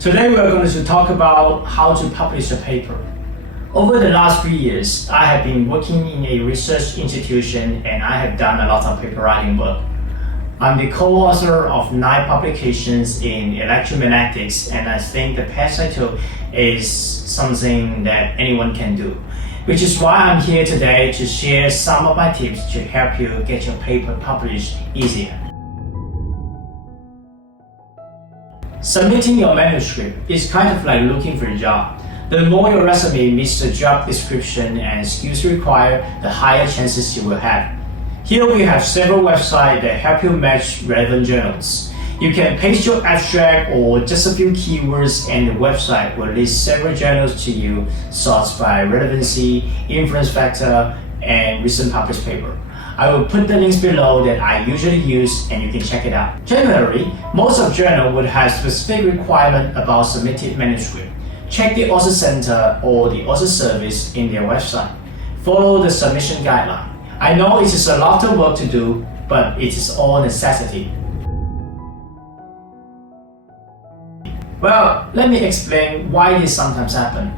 Today we are going to talk about how to publish a paper. Over the last 3 years, I have been working in a research institution and I have done a lot of paper writing work. I'm the co-author of 9 publications in electromagnetics, and I think the past title is something that anyone can do, which is why I'm here today to share some of my tips to help you get your paper published easier. Submitting your manuscript is kind of like looking for a job. The more your resume meets the job description and skills required, the higher chances you will have. Here we have several websites that help you match relevant journals. You can paste your abstract or just a few keywords and the website will list several journals to you, sorted by relevancy, influence factor, and recent published paper. I will put the links below that I usually use and you can check it out. Generally, most of journals would have specific requirement about submitted manuscript. Check the author center or the author service in their website. Follow the submission guideline. I know it is a lot of work to do, but it is all necessity. Well, let me explain why this sometimes happens.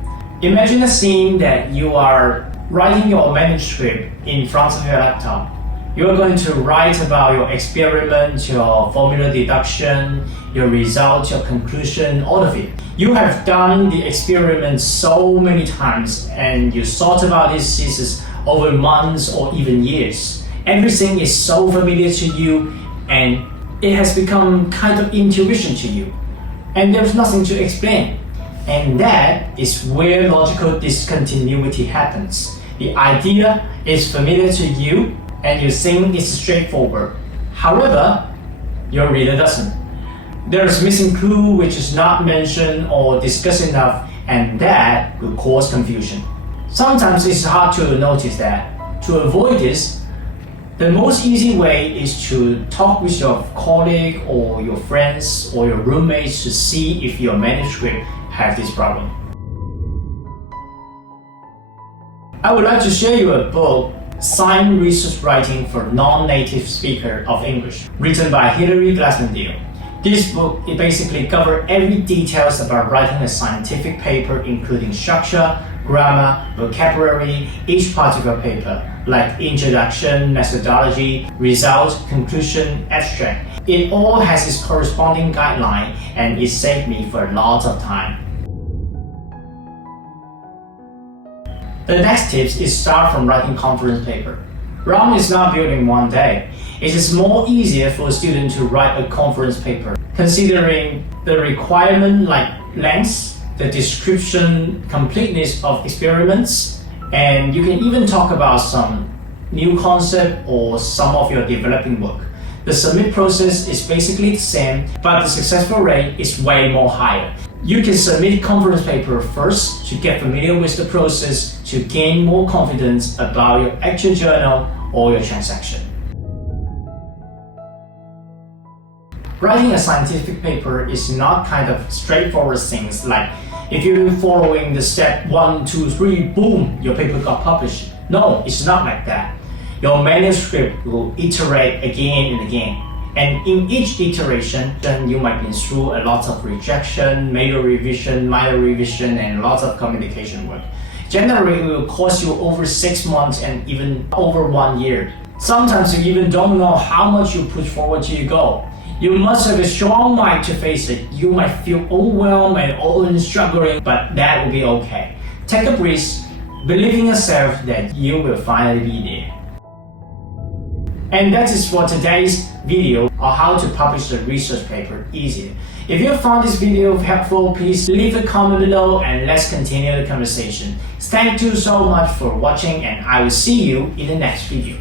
Imagine a scene that you are writing your manuscript in front of your laptop. You are going to write about your experiment, your formula deduction, your result, your conclusion, all of it. You have done the experiment so many times and you thought about this thesis over months or even years. Everything is so familiar to you and it has become kind of intuition to you. And there's nothing to explain. And that is where logical discontinuity happens. The idea is familiar to you and you think it's straightforward. However, your reader doesn't. There is missing clue which is not mentioned or discussed enough, and that will cause confusion. Sometimes it's hard to notice that. To avoid this, the most easy way is to talk with your colleague or your friends or your roommates to see if your manuscript has this problem. I would like to share you a book, Science Research Writing for Non-Native Speakers of English, written by Hilary Glasmandale. This book basically covers every details about writing a scientific paper, including structure, grammar, vocabulary, each part of your paper, like introduction, methodology, result, conclusion, abstract. It all has its corresponding guideline and it saved me for a lot of time. The next tip is start from writing conference paper. Rome is not built in one day. It is more easier for a student to write a conference paper, considering the requirement like length, the description, completeness of experiments, and you can even talk about some new concept or some of your developing work. The submit process is basically the same, but the successful rate is way more higher. You can submit conference paper first to get familiar with the process to gain more confidence about your actual journal or your transaction. Writing a scientific paper is not kind of straightforward things like if you're following the step 1, 2, 3, boom, your paper got published. No, it's not like that. Your manuscript will iterate again and again. And in each iteration, then you might be through a lot of rejection, major revision, minor revision, and lots of communication work. Generally, it will cost you over 6 months and even over 1 year. Sometimes you even don't know how much you put forward to your goal. You must have a strong mind to face it. You might feel overwhelmed and always struggling, but that will be okay. Take a breath, believe in yourself that you will finally be there. And that is for today's video on how to publish a research paper easier. If you found this video helpful, please leave a comment below and let's continue the conversation. Thank you so much for watching and I will see you in the next video.